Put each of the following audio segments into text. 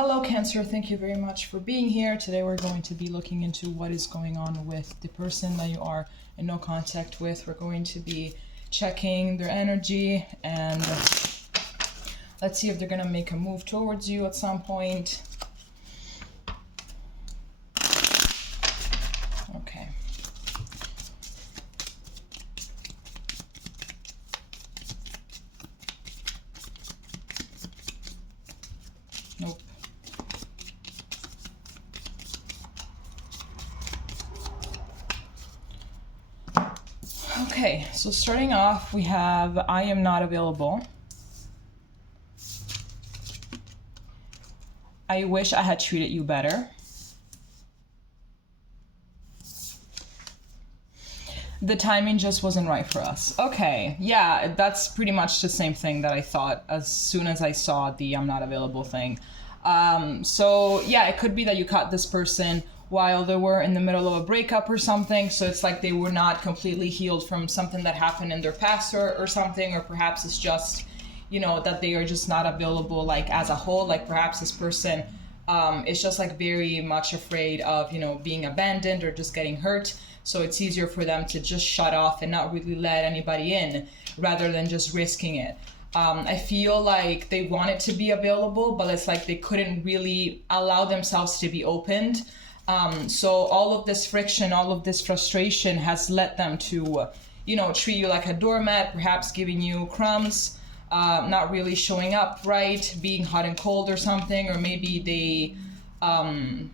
Hello Cancer, thank you very much for being here. Today we're going to be looking into what is going on with the person that you are in no contact with. We're going to be checking their energy and let's see if they're going to make a move towards you at some point. Okay. Nope. Okay, so starting off, we have I am not available. I wish I had treated you better. The timing just wasn't right for us. Okay, yeah, that's pretty much the same thing that I thought as soon as I saw the I'm not available thing. So yeah, it could be that you caught this person while they were in the middle of a breakup or something, so it's like they were not completely healed from something that happened in their past or something, or perhaps it's just, you know, that they are just not available like as a whole, like perhaps this person is just like very much afraid of, you know, being abandoned or just getting hurt, so it's easier for them to just shut off and not really let anybody in rather than just risking it. I feel like they wanted to be available, but it's like they couldn't really allow themselves to be opened. So all of this friction, all of this frustration has led them to, you know, treat you like a doormat, perhaps giving you crumbs, not really showing up right, being hot and cold or something, or maybe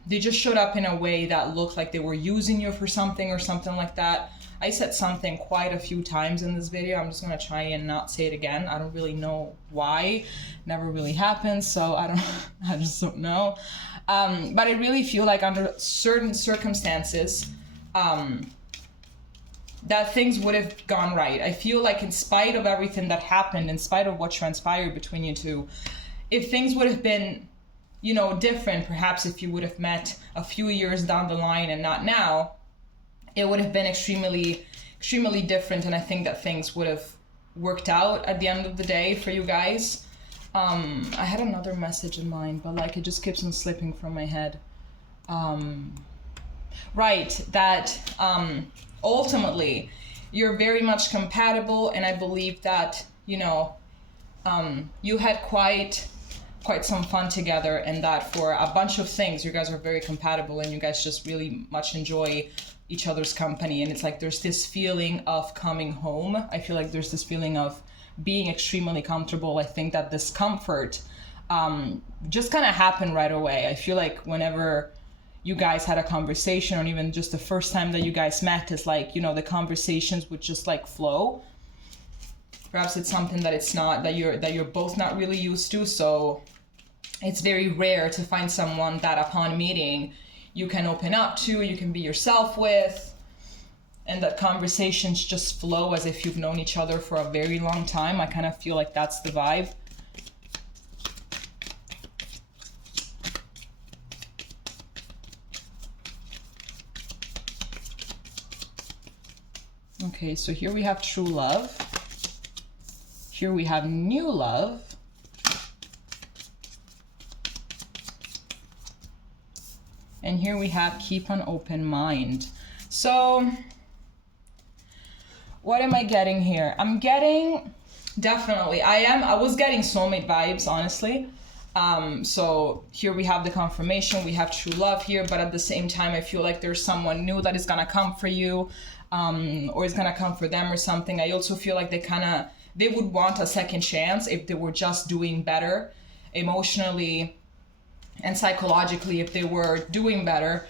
they just showed up in a way that looked like they were using you for something or something like that. I said something quite a few times in this video. I'm just gonna try and not say it again. I don't really know why. Never really happens, so I just don't know. But I really feel like under certain circumstances, that things would have gone right. I feel like in spite of everything that happened, in spite of what transpired between you two, if things would have been, you know, different, perhaps if you would have met a few years down the line and not now, it would have been extremely, extremely different. And I think that things would have worked out at the end of the day for you guys. I had another message in mind, but like it just keeps on slipping from my head. Right, that ultimately you're very much compatible, and I believe that, you know, you had quite some fun together, and that for a bunch of things you guys are very compatible and you guys just really much enjoy each other's company. And it's like there's this feeling of coming home. I feel like there's this feeling of being extremely comfortable. I think that this comfort just kind of happened right away. I feel like whenever you guys had a conversation, or even just the first time that you guys met, is like, you know, the conversations would just like flow. Perhaps it's something that it's not, that you're both not really used to, so it's very rare to find someone that upon meeting you can open up to, you can be yourself with, and that conversations just flow as if you've known each other for a very long time. I kind of feel like that's the vibe. Okay, so here we have true love. Here we have new love. And here we have keep an open mind. So what am I getting here? I'm getting, definitely, I was getting soulmate vibes, honestly. So here we have the confirmation, we have true love here, but at the same time, I feel like there's someone new that is gonna come for you, or is gonna come for them or something. I also feel like they would want a second chance if they were just doing better emotionally and psychologically. If they were doing better,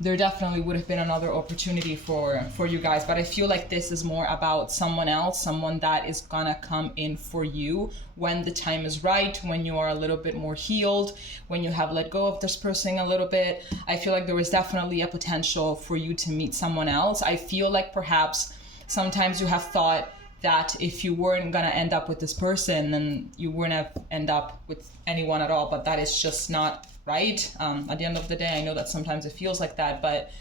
there definitely would have been another opportunity for you guys. But I feel like this is more about someone else, someone that is gonna come in for you when the time is right, when you are a little bit more healed, when you have let go of this person a little bit. I feel like there is definitely a potential for you to meet someone else. I feel like perhaps sometimes you have thought that if you weren't gonna end up with this person, then you wouldn't end up with anyone at all, but that is just not right. At the end of the day, I know that sometimes it feels like that, but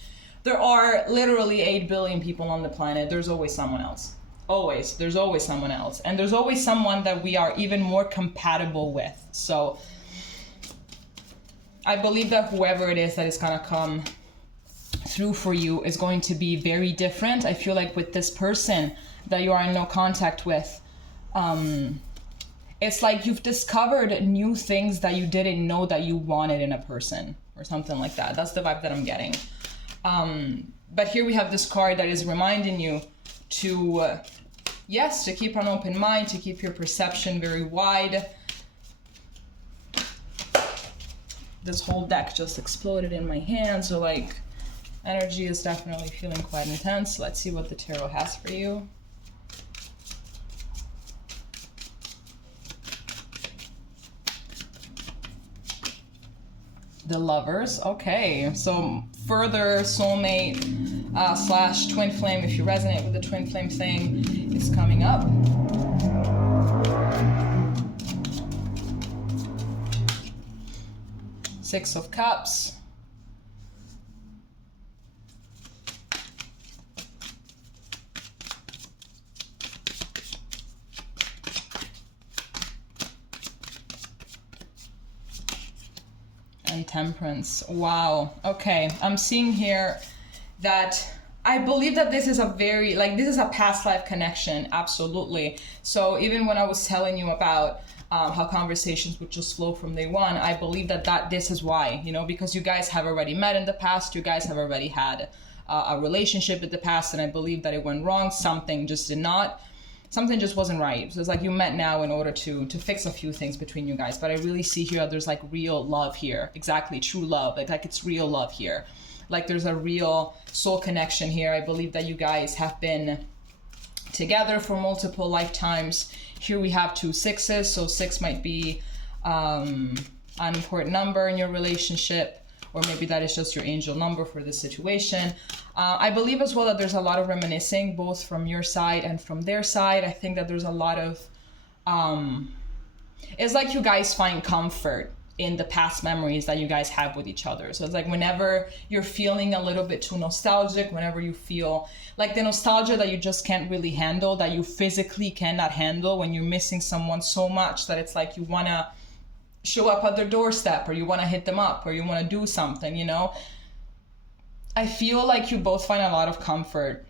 there are literally 8 billion people on the planet. There's always someone else. Always. There's always someone else. And there's always someone that we are even more compatible with. So I believe that whoever it is that is going to come through for you is going to be very different. I feel like with this person that you are in no contact with, it's like you've discovered new things that you didn't know that you wanted in a person or something like that. That's the vibe that I'm getting. But here we have this card that is reminding you to, yes, to keep an open mind, to keep your perception very wide. This whole deck just exploded in my hand, so like energy is definitely feeling quite intense. Let's see what the tarot has for you. The Lovers. Okay, so further soulmate slash twin flame, if you resonate with the twin flame thing, is coming up. Six of Cups. And Temperance. Wow. Okay, I'm seeing here that I believe that this is a very, like, this is a past life connection. Absolutely. So even when I was telling you about how conversations would just flow from day one, I believe that this is why, you know, because you guys have already met in the past, you guys have already had a relationship in the past, and I believe that it went wrong. Something just wasn't right. So it's like you met now in order to fix a few things between you guys. But I really see here there's like real love here. Exactly, true love. Like it's real love here. Like there's a real soul connection here. I believe that you guys have been together for multiple lifetimes. Here we have 2 6s, so 6 might be an important number in your relationship, or maybe that is just your angel number for this situation. I believe as well that there's a lot of reminiscing, both from your side and from their side. I think that there's a lot of, it's like you guys find comfort in the past memories that you guys have with each other. So it's like whenever you're feeling a little bit too nostalgic, whenever you feel like the nostalgia that you just can't really handle, that you physically cannot handle, when you're missing someone so much that it's like you want to show up at their doorstep, or you want to hit them up, or you want to do something, you know? I feel like you both find a lot of comfort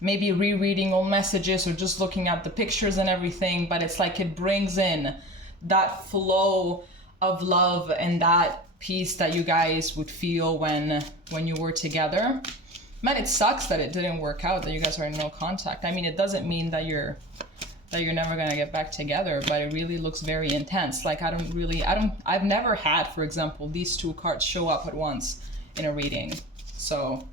maybe rereading old messages or just looking at the pictures and everything, but it's like it brings in that flow of love and that peace that you guys would feel when you were together. Man, it sucks that it didn't work out, that you guys are in no contact. I mean, it doesn't mean that you're never gonna get back together, but it really looks very intense. Like I've never had, for example, these 2 cards show up at once in a reading. So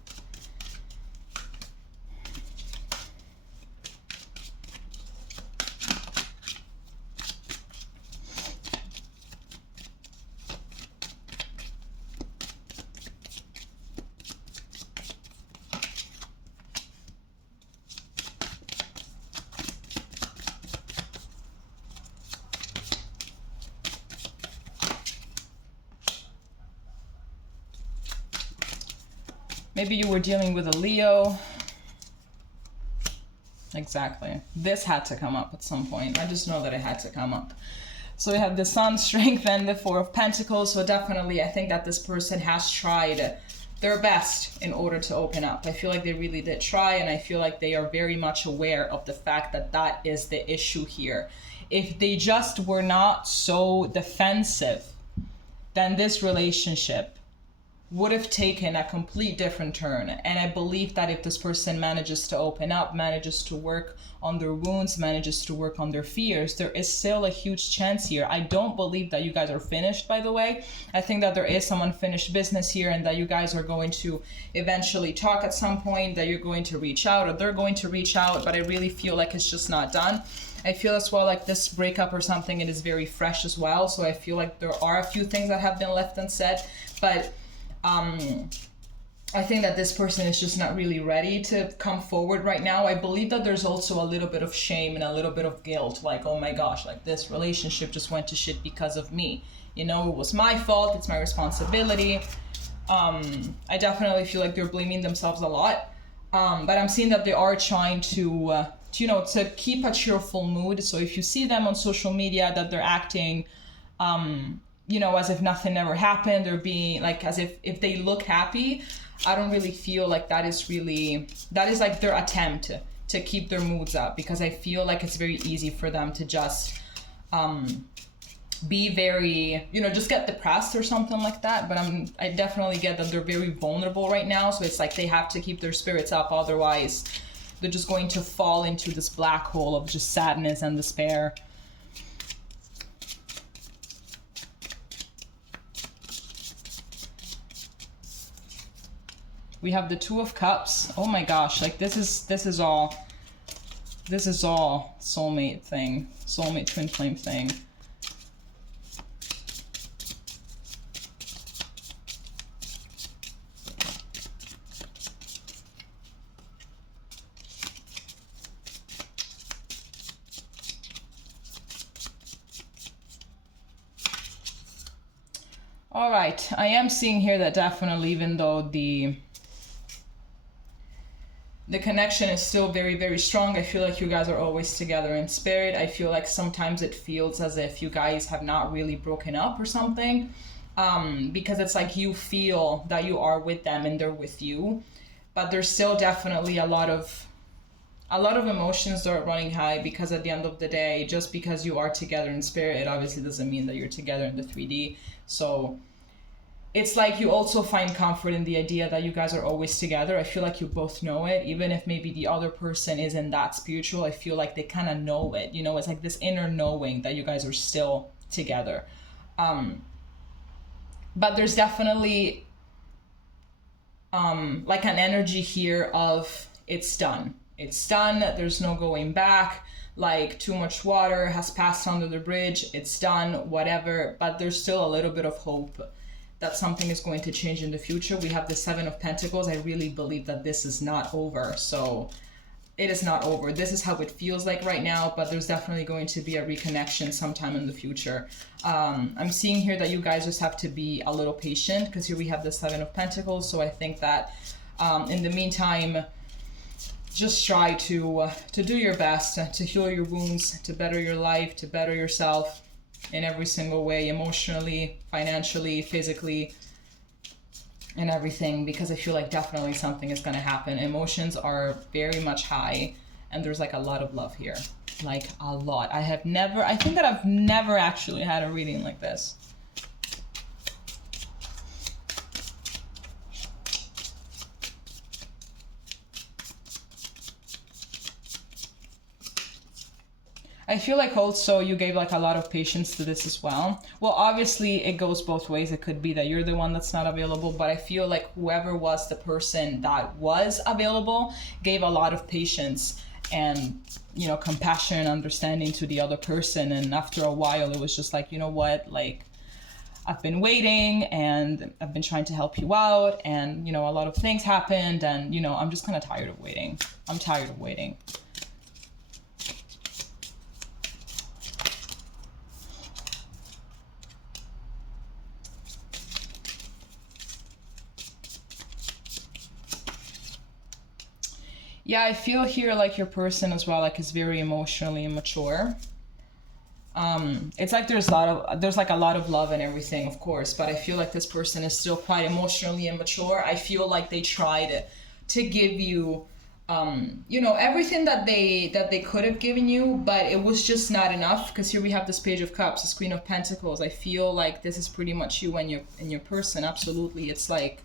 maybe you were dealing with a Leo. Exactly. This had to come up at some point. I just know that it had to come up. So we have the Sun, Strength, and the 4 of Pentacles. So definitely, I think that this person has tried their best in order to open up. I feel like they really did try, and I feel like they are very much aware of the fact that that is the issue here. If they just were not so defensive, then this relationship would have taken a complete different turn. And I believe that if this person manages to open up, manages to work on their wounds, manages to work on their fears, there is still a huge chance here. I don't believe that you guys are finished, by the way. I think that there is some unfinished business here, and that you guys are going to eventually talk at some point, that you're going to reach out, or they're going to reach out, but I really feel like it's just not done. I feel as well like this breakup or something, it is very fresh as well. So I feel like there are a few things that have been left unsaid, but I think that this person is just not really ready to come forward right now. I believe that there's also a little bit of shame and a little bit of guilt, like, oh my gosh, like this relationship just went to shit because of me. You know, it was my fault, it's my responsibility. I definitely feel like they're blaming themselves a lot. But I'm seeing that they are trying to keep a cheerful mood. So if you see them on social media that they're acting, you know, as if nothing ever happened, or being like, as if they look happy, I don't really feel like that is like their attempt to keep their moods up, because I feel like it's very easy for them to just be very, you know, just get depressed or something like that. But I definitely get that they're very vulnerable right now, so it's like they have to keep their spirits up, otherwise they're just going to fall into this black hole of just sadness and despair. We have the Two of Cups. Oh my gosh, like this is all soulmate twin flame thing. All right, I am seeing here that definitely, even though the connection is still very, very strong, I feel like you guys are always together in spirit. I feel like sometimes it feels as if you guys have not really broken up or something, because it's like you feel that you are with them and they're with you, but there's still definitely a lot of emotions that are running high, because at the end of the day, just because you are together in spirit, it obviously doesn't mean that you're together in the 3D. So it's like you also find comfort in the idea that you guys are always together. I feel like you both know it, even if maybe the other person isn't that spiritual. I feel like they kind of know it, you know, it's like this inner knowing that you guys are still together. But there's definitely like an energy here of it's done, there's no going back, like too much water has passed under the bridge, it's done, whatever. But there's still a little bit of hope that something is going to change in the future. We have the Seven of Pentacles. I really believe that this is not over. So it is not over. This is how it feels like right now, but there's definitely going to be a reconnection sometime in the future. I'm seeing here that you guys just have to be a little patient, because here we have the Seven of Pentacles. So I think that in the meantime, just try to do your best to heal your wounds, to better your life, to better yourself in every single way, emotionally, financially, physically, and everything, because I feel like definitely something is going to happen. Emotions are very much high, and there's like a lot of love here, like a lot. I think that I've never actually had a reading like this. I feel like also you gave like a lot of patience to this as well. Well, obviously it goes both ways. It could be that you're the one that's not available, but I feel like whoever was the person that was available gave a lot of patience and, you know, compassion and understanding to the other person. And after a while, it was just like, you know what, like, I've been waiting and I've been trying to help you out, and, you know, a lot of things happened, and, you know, I'm just kind of tired of waiting. I'm tired of waiting. Yeah, I feel here like your person as well, like, is very emotionally immature. It's like there's like a lot of love and everything, of course, but I feel like this person is still quite emotionally immature. I feel like they tried to give you, you know, everything that they could have given you, but it was just not enough. Because here we have this Page of Cups, this Queen of Pentacles. I feel like this is pretty much you and your person. Absolutely, it's like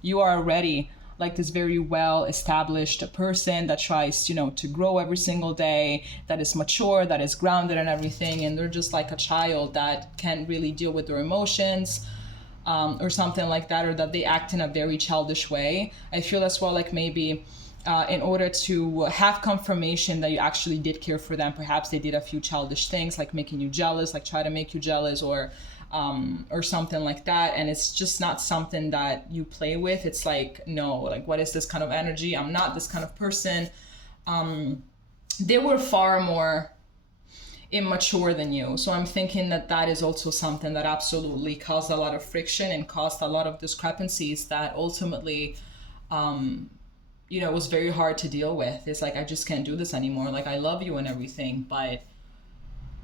you are already like this very well established person that tries, you know, to grow every single day, that is mature, that is grounded and everything, and they're just like a child that can't really deal with their emotions, or something like that, or that they act in a very childish way. I feel as well like maybe in order to have confirmation that you actually did care for them, perhaps they did a few childish things, like making you jealous, like try to make you jealous, or something like that, and it's just not something that you play with. It's like, no, like, what is this kind of energy? I'm not this kind of person. They were far more immature than you, so I'm thinking that that is also something that absolutely caused a lot of friction and caused a lot of discrepancies that ultimately, you know, was very hard to deal with. It's like, I just can't do this anymore. Like, I love you and everything, but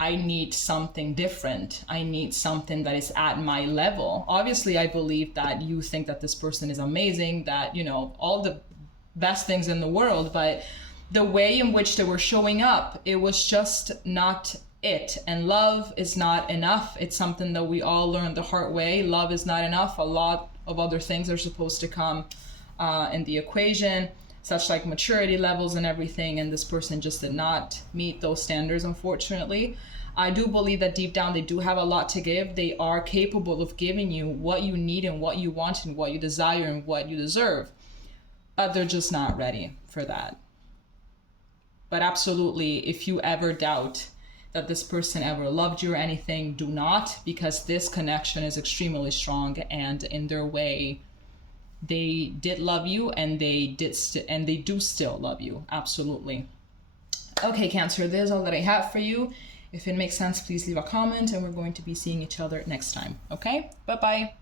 I need something different. I need something that is at my level. Obviously, I believe that you think that this person is amazing, that, you know, all the best things in the world, but the way in which they were showing up, it was just not it. And love is not enough. It's something that we all learned the hard way. Love is not enough. A lot of other things are supposed to come in the equation, such like maturity levels and everything, and this person just did not meet those standards, unfortunately. I do believe that deep down they do have a lot to give. They are capable of giving you what you need and what you want and what you desire and what you deserve, but they're just not ready for that. But absolutely, if you ever doubt that this person ever loved you or anything, do not, because this connection is extremely strong, and in their way, they did love you, and they do still love you. Absolutely. Okay, Cancer, there's all that I have for you. If it makes sense, please leave a comment, and we're going to be seeing each other next time. Okay? Bye-bye.